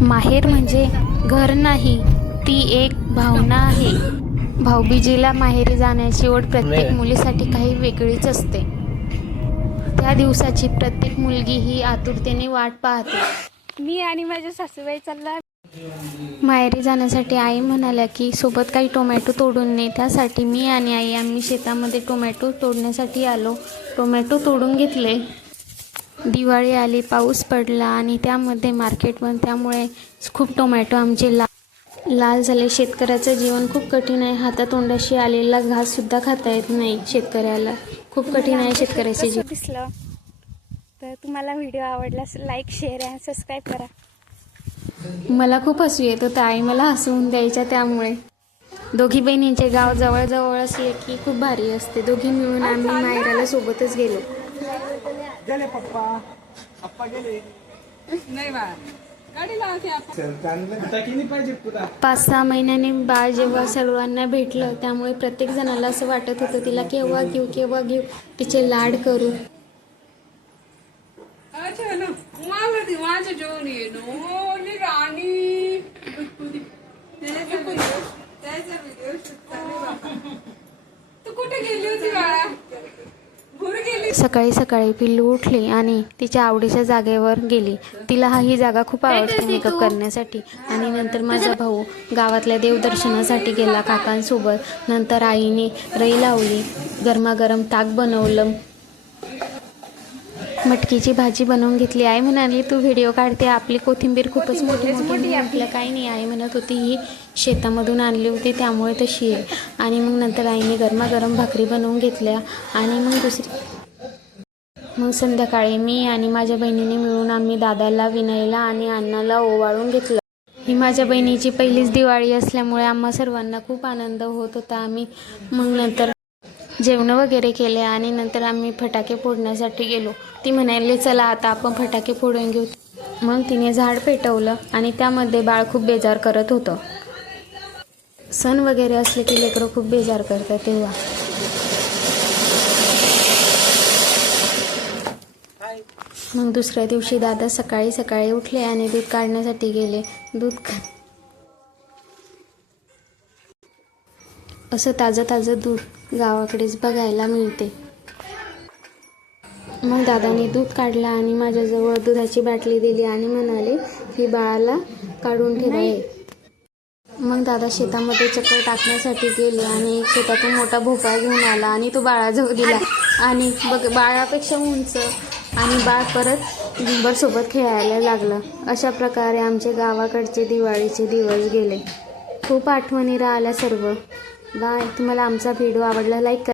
माहेर म्हणजे घर नाही, ती एक भावना आहे. भाऊबीजेला माहेरी जाण्याची ओढ प्रत्येक मुलीसाठी काही वेगळीच असते. त्या दिवसाची प्रत्येक मुलगी ही आतुरतेने वाट पाहते. मी आणि माझ्या सासूबाई चालला माहेरी जाण्यासाठी आई म्हणाल्या की सोबत काही टोमॅटो तोडून ने. त्यासाठी मी आणि आई आम्ही शेतामध्ये टोमॅटो तोडण्यासाठी आलो. टोमॅटो तोडून घेतले. दिवाळी आली, पाऊस पडला आणि त्यामध्ये मार्केट बंद, त्यामुळे खूप टोमॅटो आमचे लाल झाले. शेतकऱ्याचं जीवन खूप कठीण आहे. हातातोंडाशी आलेला घाससुद्धा खाता येत नाही शेतकऱ्याला. खूप कठीण आहे शेतकऱ्याचे जीवन. दिसलं तर तुम्हाला व्हिडिओ आवडला असेल लाईक, शेअर आणि सबस्क्राईब करा. मला खूप हसू येत होतं. आई मला हसवून द्यायच्या. त्यामुळे दोघी बहिणींचे गाव जवळजवळ असले की खूप भारी असते. दोघी मिळून आम्ही माहेराला सोबतच गेलो. गेले पप्पा गेले नाही बा गाडी लावते आपण पाहिजे पुरा. 5-6 महिन्याने बाळ जेव्हा सर्वांना भेटलं, त्यामुळे प्रत्येक जणाला असं वाटत होतं तिला केव्हा घेऊ, तिचे लाड करू. अच्छा ना मला ती माझ्या जेवण ये नो नी राणी त्याचा व्हिडिओ तू कुठे गेली होती बाळा? सकाळी सकाळी पिल्लू उठली आणि तिच्या आवडीच्या जागेवर गेली. तिला ही जागा खूप आवडते मेकअप करण्यासाठी. आणि नंतर माझा भाऊ गावातल्या देवदर्शनासाठी गेला काकांसोबत. नंतर आईने रई लावली, गरमागरम ताक बनवलं, मटकीची भाजी बनवून घेतली. आई म्हणाली तू व्हिडिओ काढते, आपली कोथिंबीर खूपच मोठी आपल्या. काही नाही, आई म्हणत होती ही शेतामधून आणली होती त्यामुळे तशी आहे. आणि मग नंतर आईने गरमागरम भाकरी बनवून घेतल्या. आणि मग संध्याकाळी मी आणि माझ्या बहिणीने मिळून आम्ही दादाला, विनयला आणि अण्णाला ओवाळून घेतलं. ही माझ्या बहिणीची पहिलीच दिवाळी असल्यामुळे आम्हा सर्वांना खूप आनंद होत होता. आम्ही मग नंतर जेवण वगैरे केले आणि नंतर आम्ही फटाके फोडण्यासाठी गेलो. ती म्हणाली चला आता आपण फटाके फोडून घेऊ. मग तिने झाड पेटवलं आणि त्यामध्ये बाळ खूप बेजार करत होतं. सण वगैरे असले की लेकरं खूप बेजार करतात. तेव्हा मग दुसऱ्या दिवशी दादा सकाळी सकाळी उठले आणि दूध काढण्यासाठी गेले. असं ताजं दूध गावाकडेच बघायला मिळते. मग दादाने दूध काढलं आणि माझ्याजवळ दुधाची बाटली दिली आणि म्हणाले ही बाळाला काढून ठेवाय. मग दादा शेतामध्ये चक्कर टाकण्यासाठी गेले आणि शेतातून मोठा भोपळा घेऊन आला आणि तो बाळाजवळ दिला. आणि बाळापेक्षा उंच आणि बाळ परत झुंबरसोबत खेळायला लागलं. अशा प्रकारे आमचे गावाकडचे दिवाळीचे दिवस गेले. खूप आठवणी राहिल्या सर्व. बाय. तुम्हाला आमचा व्हिडिओ आवडला लाईक करा.